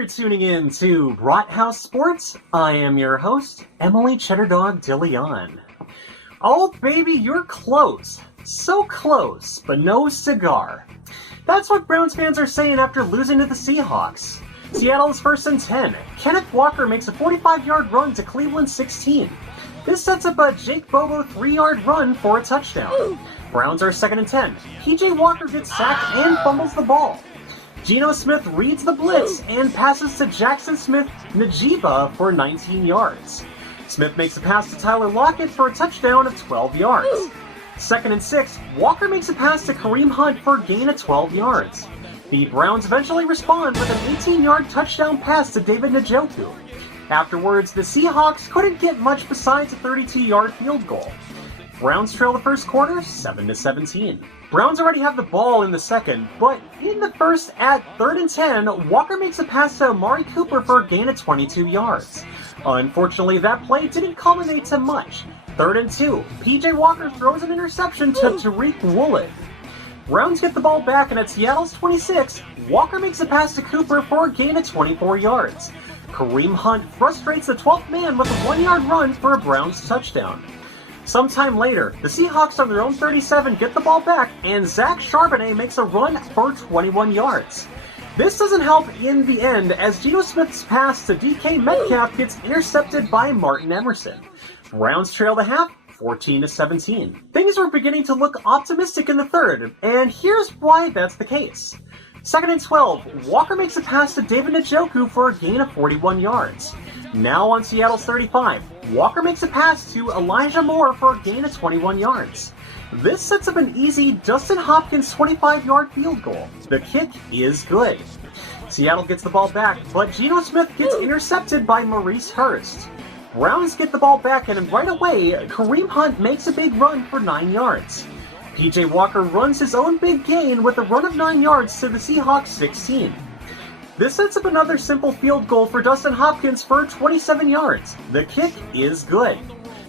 you're tuning in to Brathouse Sports. I am your host, Emily Cheddardog DeLeon. Oh baby, you're close. So close, but no cigar. That's what Browns fans are saying after losing to the Seahawks. Seattle is 1st and 10. Kenneth Walker makes a 45-yard run to Cleveland's 16. This sets up a Jake Bobo 3-yard run for a touchdown. Browns are 2nd and 10. PJ Walker gets sacked and fumbles the ball. Geno Smith reads the blitz and passes to Jackson Smith-Njigba for 19 yards. Smith makes a pass to Tyler Lockett for a touchdown of 12 yards. 2nd and 6, Walker makes a pass to Kareem Hunt for a gain of 12 yards. The Browns eventually respond with an 18-yard touchdown pass to David Njoku. Afterwards, the Seahawks couldn't get much besides a 32-yard field goal. Browns trail the first quarter 7-17. Browns already have the ball in the second, but in the first at 3rd and 10, Walker makes a pass to Amari Cooper for a gain of 22 yards. Unfortunately, that play didn't culminate to much. 3rd and 2, PJ Walker throws an interception to Tariq Woolen. Browns get the ball back, and at Seattle's 26, Walker makes a pass to Cooper for a gain of 24 yards. Kareem Hunt frustrates the 12th man with a 1-yard run for a Browns touchdown. Sometime later, the Seahawks on their own 37 get the ball back, and Zach Charbonnet makes a run for 21 yards. This doesn't help in the end, as Geno Smith's pass to DK Metcalf gets intercepted by Martin Emerson. Browns trail the half 14-17. Things were beginning to look optimistic in the third, and here's why that's the case. 2nd and 12, Walker makes a pass to David Njoku for a gain of 41 yards. Now on Seattle's 35, Walker makes a pass to Elijah Moore for a gain of 21 yards. This sets up an easy Dustin Hopkins 25-yard field goal. The kick is good. Seattle gets the ball back, but Geno Smith gets intercepted by Maurice Hurst. Browns get the ball back, and right away, Kareem Hunt makes a big run for 9 yards. PJ Walker runs his own big gain with a run of 9 yards to the Seahawks 16. This sets up another simple field goal for Dustin Hopkins for 27 yards. The kick is good.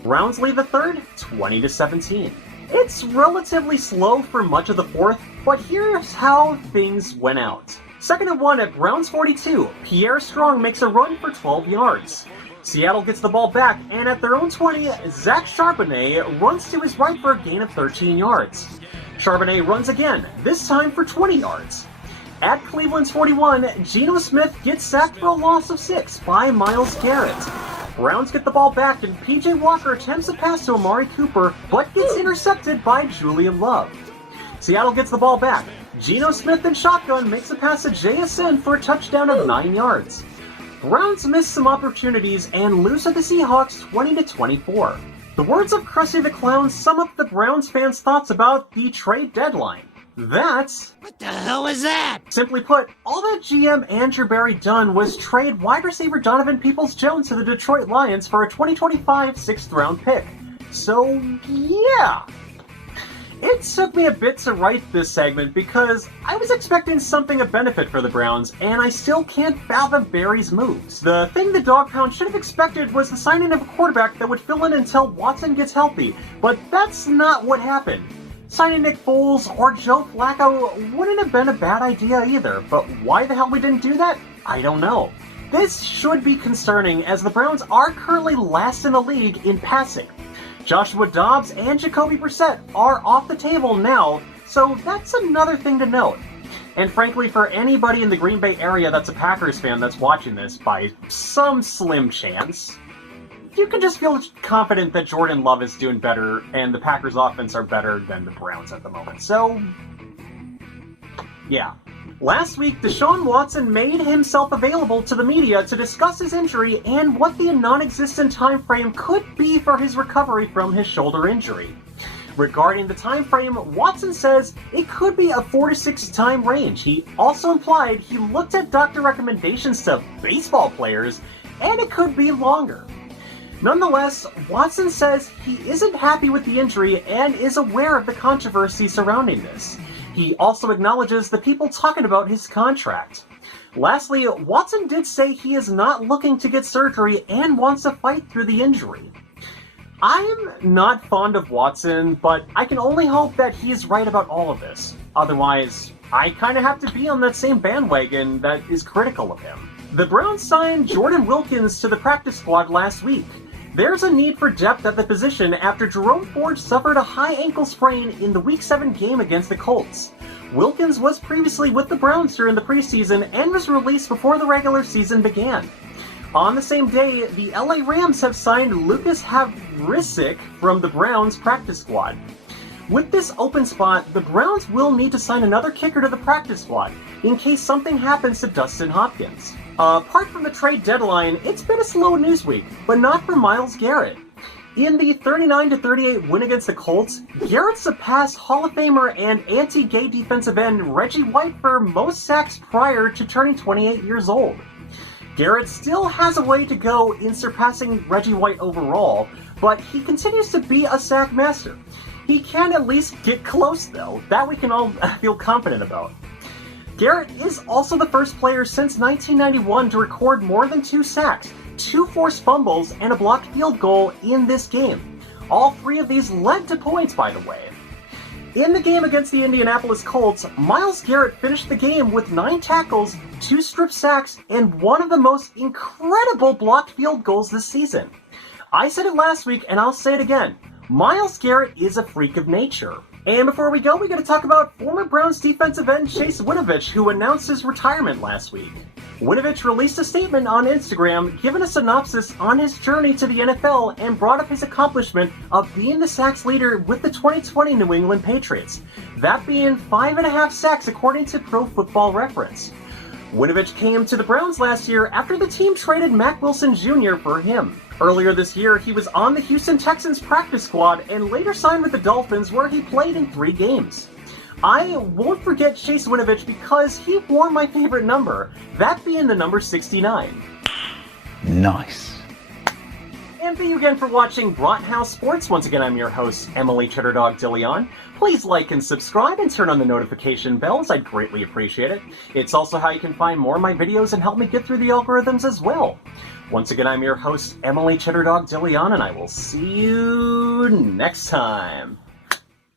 Browns lead the third 20-17. It's relatively slow for much of the fourth, but here's how things went out. 2nd and 1 at Browns 42, Pierre Strong makes a run for 12 yards. Seattle gets the ball back, and at their own 20, Zach Charbonnet runs to his right for a gain of 13 yards. Charbonnet runs again, this time for 20 yards. At Cleveland's 41, Geno Smith gets sacked for a loss of 6 by Myles Garrett. Browns get the ball back, and PJ Walker attempts a pass to Amari Cooper, but gets intercepted by Julian Love. Seattle gets the ball back. Geno Smith in shotgun makes a pass to JSN for a touchdown of 9 yards. Browns miss some opportunities and lose to the Seahawks 20-24. The words of Krusty the Clown sum up the Browns fans' thoughts about the trade deadline. That's... What the hell is that? Simply put, all that GM Andrew Berry done was trade wide receiver Donovan Peoples-Jones to the Detroit Lions for a 2025 6th-round pick. So, yeah. It took me a bit to write this segment because I was expecting something of benefit for the Browns, and I still can't fathom Berry's moves. The thing the Dog Pound should have expected was the signing of a quarterback that would fill in until Watson gets healthy, but that's not what happened. Signing Nick Foles or Joe Flacco wouldn't have been a bad idea either, but why the hell we didn't do that? I don't know. This should be concerning, as the Browns are currently last in the league in passing. Joshua Dobbs and Jacoby Brissett are off the table now, so that's another thing to note. And frankly, for anybody in the Green Bay area that's a Packers fan that's watching this by some slim chance, you can just feel confident that Jordan Love is doing better and the Packers offense are better than the Browns at the moment. So, yeah. Last week, Deshaun Watson made himself available to the media to discuss his injury and what the non-existent time frame could be for his recovery from his shoulder injury. Regarding the time frame, Watson says it could be a 4 to 6 time range. He also implied he looked at doctor recommendations to baseball players, and it could be longer. Nonetheless, Watson says he isn't happy with the injury and is aware of the controversy surrounding this. He also acknowledges the people talking about his contract. Lastly, Watson did say he is not looking to get surgery and wants to fight through the injury. I'm not fond of Watson, but I can only hope that he's right about all of this. Otherwise, I kind of have to be on that same bandwagon that is critical of him. The Browns signed Jordan Wilkins to the practice squad last week. There's a need for depth at the position after Jerome Ford suffered a high ankle sprain in the Week 7 game against the Colts. Wilkins was previously with the Browns during the preseason and was released before the regular season began. On the same day, the LA Rams have signed Lucas Havrisik from the Browns practice squad. With this open spot, the Browns will need to sign another kicker to the practice squad in case something happens to Dustin Hopkins. Apart from the trade deadline, it's been a slow news week, but not for Myles Garrett. In the 39-38 win against the Colts, Garrett surpassed Hall of Famer and anti-gay defensive end Reggie White for most sacks prior to turning 28 years old. Garrett still has a way to go in surpassing Reggie White overall, but he continues to be a sack master. He can at least get close though, that we can all feel confident about. Garrett is also the first player since 1991 to record more than 2 sacks, 2 forced fumbles, and a blocked field goal in this game. All 3 of these led to points, by the way. In the game against the Indianapolis Colts, Myles Garrett finished the game with 9 tackles, 2 strip sacks, and one of the most incredible blocked field goals this season. I said it last week, and I'll say it again. Myles Garrett is a freak of nature. And before we go, we got to talk about former Browns defensive end Chase Winovich, who announced his retirement last week. Winovich released a statement on Instagram giving a synopsis on his journey to the NFL and brought up his accomplishment of being the sacks leader with the 2020 New England Patriots, that being 5.5 sacks according to Pro Football Reference. Winovich came to the Browns last year after the team traded Mack Wilson Jr. for him. Earlier this year, he was on the Houston Texans practice squad and later signed with the Dolphins, where he played in 3 games. I won't forget Chase Winovich because he wore my favorite number, that being the number 69. Nice. And thank you again for watching Brathouse Sports. Once again, I'm your host, Emily Cheddardog DeLeon. Please like and subscribe and turn on the notification bells. I'd greatly appreciate it. It's also how you can find more of my videos and help me get through the algorithms as well. Once again, I'm your host, Emily Cheddardog DeLeon, and I will see you next time.